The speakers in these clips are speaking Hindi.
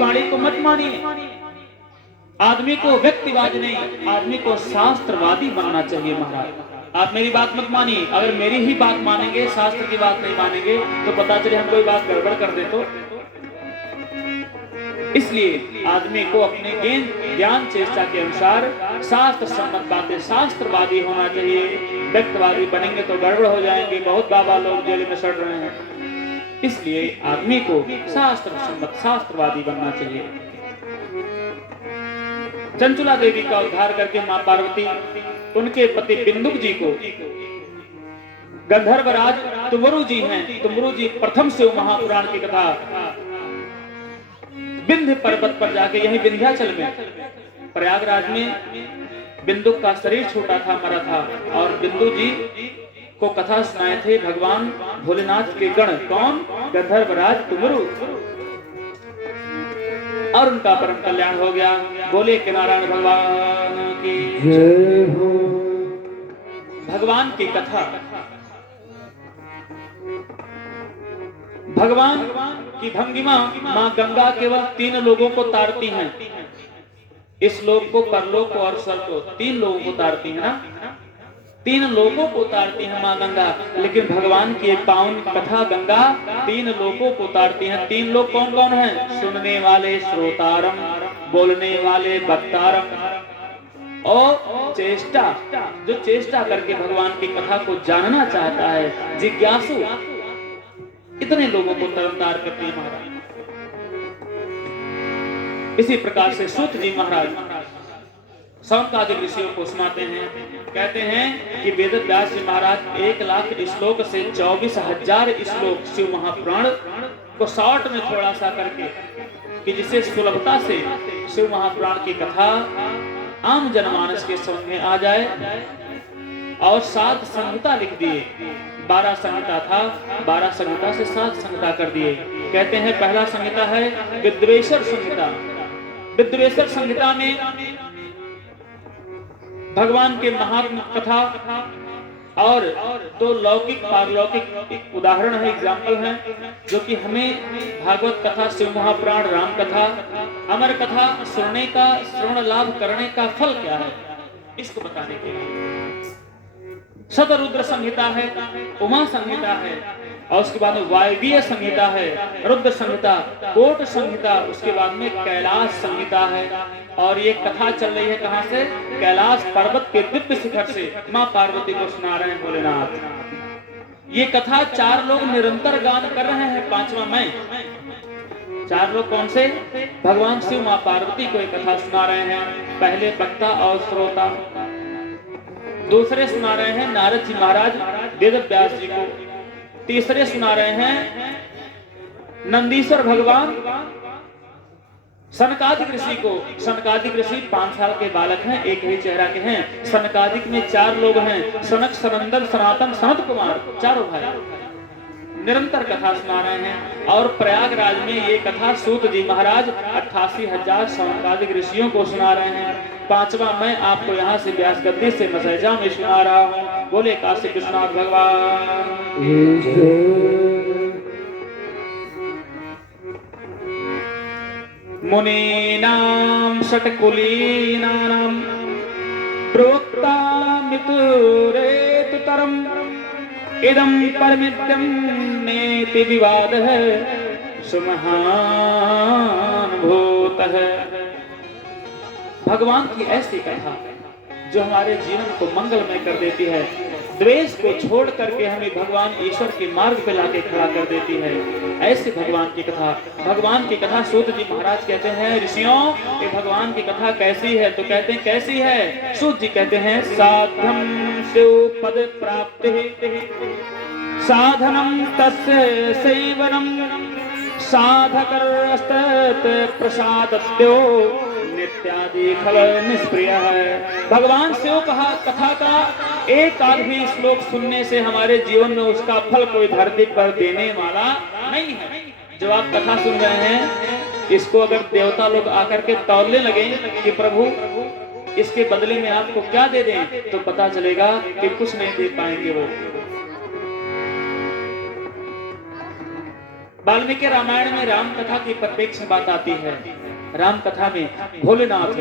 वाणी को मत मानिए। आदमी को व्यक्तिवादी नहीं, आदमी को शास्त्रवादी बनना चाहिए। महाराज आप मेरी बात मत मानिए, अगर मेरी ही बात मानेंगे, शास्त्र की बात नहीं मानेंगे, तो पता चले हम कोई बात गड़बड़ कर दे तो। इसलिए आदमी को अपने ज्ञान चेष्टा के अनुसार शास्त्र सम्मत बातें, शास्त्रवादी होना चाहिए। व्यक्तिवादी बनेंगे तो गड़बड़ हो जाएंगे, बहुत बाबा लोग जेल में सड़ रहे हैं। इसलिए आदमी को शास्त्र सम्मत शास्त्रवादी बनना चाहिए। चंचुला देवी का उद्धार करके मां पार्वती उनके पति बिंदुक जी को, गंधर्वराज तुमरु जी हैं, तुमरु जी प्रथम शिव महापुराण की कथा विंध्य पर्वत पर जाके, यही विंध्याचल में प्रयागराज में बिंदुक का शरीर छूटा था, मरा था, और बिंदु जी को कथा सुनाए थे भगवान भोलेनाथ के गण। कौन? गंधर्वराज तुमरु। और उनका परम कल्याण हो गया। बोले कि नारायण भगवान की जय हो। भगवान की कथा, भगवान की भंगिमा मां गंगा केवल 3 लोगों को तारती हैं। इस लोक को, परलोक को और स्वर्ग को, 3 लोगों को तारती है ना, 3 लोगों को तारती है मां गंगा। लेकिन भगवान की एक पावन कथा गंगा 3 लोगों को तारती है। 3 लोग कौन कौन हैं? सुनने वाले श्रोतारम, बोलने वाले वक्तारम, और चेष्टा, जो चेष्टा करके भगवान की कथा को जानना चाहता है, जिज्ञासु, इतने लोगों को तरमतार करती है महाराज। इसी प्रकार से सूत जी महाराज सौनकादि ऋषियों को सुनाते हैं, कहते हैं कि वेद व्यास जी महाराज 1 लाख श्लोक से 24,000 श्लोक शिव महापुराण को शॉर्ट में थोड़ा सा करके, कि जिससे सुलभता से शिव महापुराण की कथा आम जनमानस के समझ में आ जाए। और 7 संहिता लिख दिए। 12 संहिता था, 12 संहिता से 7 संहिता कर दिए। कहते हैं पहला संहिता है विद्वेषर संहिता। विद्वेषर संहिता में भगवान के महात्म कथा और 2 लौकिक पारलौकिक उदाहरण है, एग्जाम्पल हैं, जो कि हमें भागवत कथा, शिव महापुराण, राम कथा, अमर कथा सुनने का, श्रवण लाभ करने का फल क्या है, इसको बताने के लिए। शतरुद्र संहिता है, उमा संहिता है, और उसके बाद में वायवीय संहिता है, रुद्र संहिता, कोट संहिता, उसके बाद में कैलाश संहिता है। और ये कथा चल रही है कहां से? कैलाश पर्वत के दिव्य शिखर से मां पार्वती को सुना रहे हैं भोलेनाथ। ये कथा 4 लोग निरंतर गान कर रहे हैं। 5वां मैं। 4 लोग कौन से? भगवान शिव मां पार्वती को एक कथा सुना रहे हैं। पहले वक्ता और श्रोता, दूसरे सुना रहे हैं नारद जी महाराज वेद व्यास जी को, तीसरे सुना रहे हैं नंदीश्वर भगवान सनकादिक ऋषि को। सनकादिक ऋषि 5 साल के बालक हैं, एक ही चेहरा के हैं। सनकादिक में 4 लोग हैं, सनक, सनंदन, सनातन, सनत कुमार, 4 भाई निरंतर कथा सुना रहे हैं। और प्रयागराज में ये कथा सूत जी महाराज 88,000 सनकादिक ऋषियों को सुना रहे हैं। 5वां मैं आपको यहाँ से व्यास गद्दी से मसैजा में सुना रहा हूँ। बोले काशी विश्वनाथ भगवान। मुनीनां षट्कुलीनां प्रोक्ता मितुरेतुतरम् इदं परमित्यं नेति विवादः सुमहान भूतः। भगवान की ऐसी कथा जो हमारे जीवन को मंगलमय कर देती है, द्वेष को छोड़ करके हमें भगवान ईश्वर के मार्ग पे लाके खड़ा कर देती है, ऐसी भगवान की कथा। भगवान की कथा सूत जी महाराज कहते हैं, ऋषियों ये भगवान की कथा कैसी है? तो कहते हैं कैसी है? सूत जी कहते हैं साध्यम शिव पद प्राप्ति साधनम तस्य सेवनम साधकर्स्तत् प्रसादत्यो नित्यादि फल निष्प्रिय है। भगवान शिव कथा का एक आध भी श्लोक सुनने से हमारे जीवन में उसका फल कोई धरती पर देने वाला नहीं है। जो आप कथा सुन रहे हैं, इसको अगर देवता लोग आकर के तौलने लगे कि प्रभु इसके बदले में आपको क्या दे दें, तो पता चलेगा कि कुछ नहीं दे पाएंगे वो। वाल्मीकि रामायण में राम कथा की प्रत्यक्ष बात आती है। राम कथा में भोलेनाथ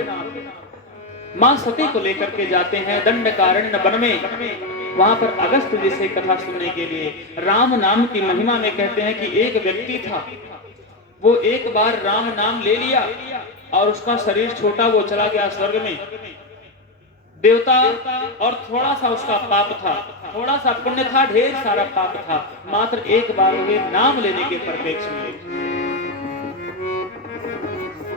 मां सती को लेकर के जाते हैं दंडकारण्य वन में, वहां पर अगस्त जैसे कथा सुनने के लिए। राम नाम की महिमा में कहते हैं कि एक व्यक्ति था, वो एक बार राम नाम ले लिया और उसका शरीर छोटा, वो चला गया स्वर्ग में। देवता और थोड़ा सा उसका पाप था, थोड़ा सा पुण्य था, ढेर सारा पाप था। मात्र एक बार वे नाम लेने के परिप्रेक्ष में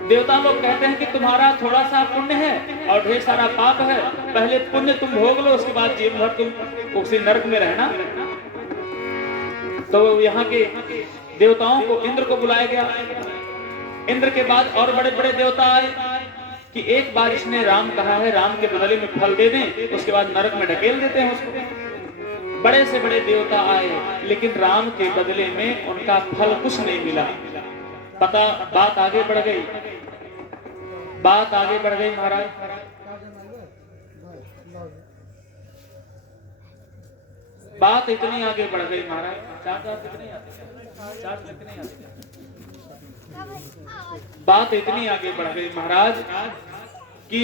देवता लोग कहते हैं कि तुम्हारा थोड़ा सा पुण्य है और ढेर सारा पाप है, पहले पुण्य तुम भोग लो, उसके बाद जीवन भर तुम उसी नरक में रहना। तो यहाँ के देवताओं को इंद्र को बुलाया गया। इंद्र के बाद और बड़े बड़े देवता आए कि एक बार इसने राम कहा है, राम के बदले में फल दे दें, उसके बाद नरक में ढकेल देते हैं उसको। बड़े से बड़े देवता आए, लेकिन राम के बदले में उनका फल कुछ नहीं मिला। पता बात आगे बढ़ गई, बात आगे बढ़ गई महाराज। बात इतनी आगे बढ़ गई महाराज, बात इतनी आगे बढ़ गई महाराज कि